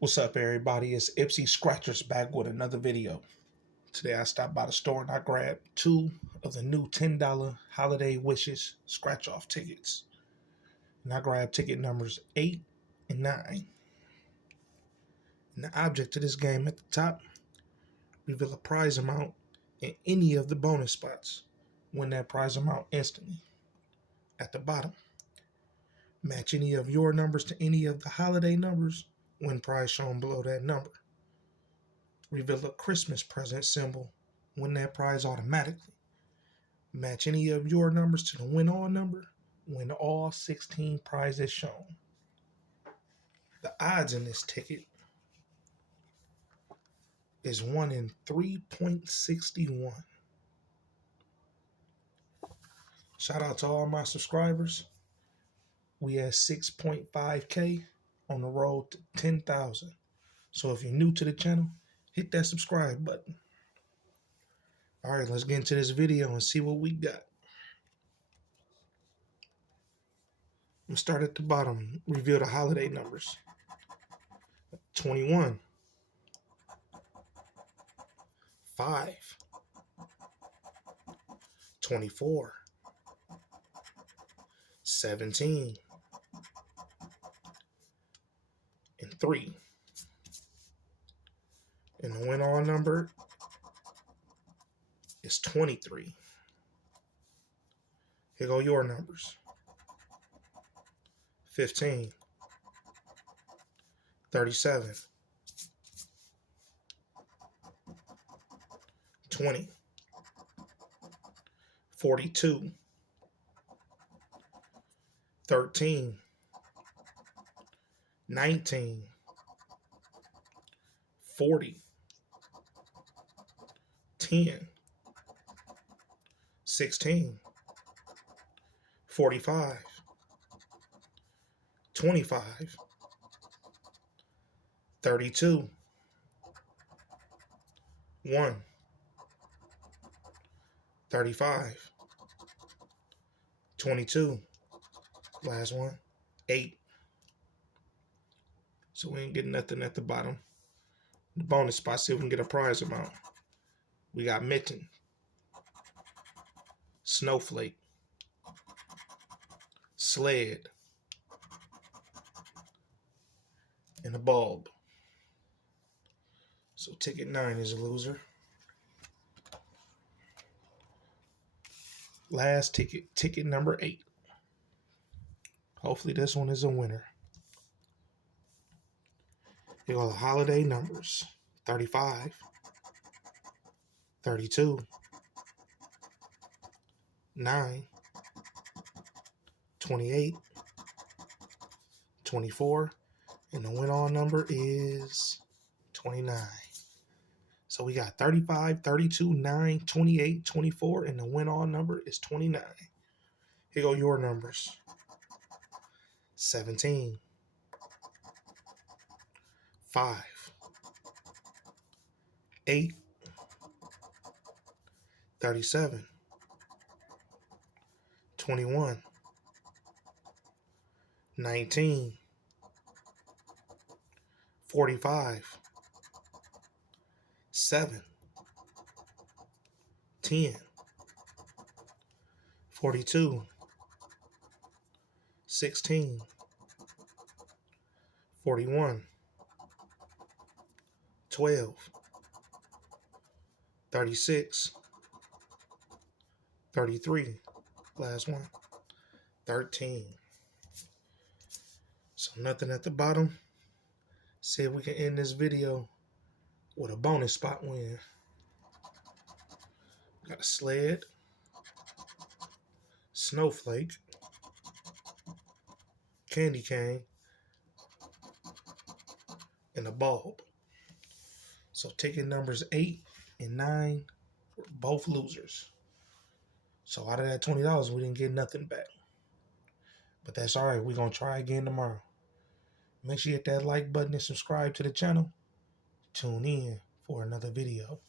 What's up, everybody? It's Ipsy Scratchers back with another video. Today I stopped by the store and I grabbed two of the new $10 Holiday Wishes scratch-off tickets. And I grabbed ticket numbers 8 and 9. And the object of this game at the top, reveal a prize amount in any of the bonus spots. Win that prize amount instantly. At the bottom, match any of your numbers to any of the holiday numbers. Win prize shown below that number. Reveal a Christmas present symbol. Win that prize automatically. Match any of your numbers to the win all number. Win all 16 prizes shown. The odds in this ticket is 1 in 3.61. Shout out to all my subscribers. We at 6.5K on the road to 10,000. So if you're new to the channel, hit that subscribe button. All right, let's get into this video and see what we got. We'll start at the bottom. Reveal the holiday numbers. 21, 5, 24, 17, and 3. And the win all number is 23. Here go your numbers. 15, 37, 20, 42, 13, 19, 40, 10, 16, 45, 25, 32, 1, 35, 22, last one, 8. So we ain't getting nothing at the bottom. The bonus spot, see if we can get a prize amount. We got Mitten, Snowflake, Sled, and a bulb. So ticket 9 is a loser. Last ticket, ticket number 8. Hopefully this one is a winner. Here go the holiday numbers. 35, 32, 9, 28, 24, and the win all number is 29. So we got 35, 32, 9, 28, 24, and the win all number is 29. Here go your numbers. 17, 5, 8, 37, 21, 19, 45, 7, 10, 42, 16, 41, 12, 36, 33, last one, 13. So nothing at the bottom. See if we can end this video with a bonus spot win. Got a sled, snowflake, candy cane, and a bulb. So ticket numbers 8 and 9 were both losers. So out of that $20, we didn't get nothing back. But that's all right. We're going to try again tomorrow. Make sure you hit that like button and subscribe to the channel. Tune in for another video.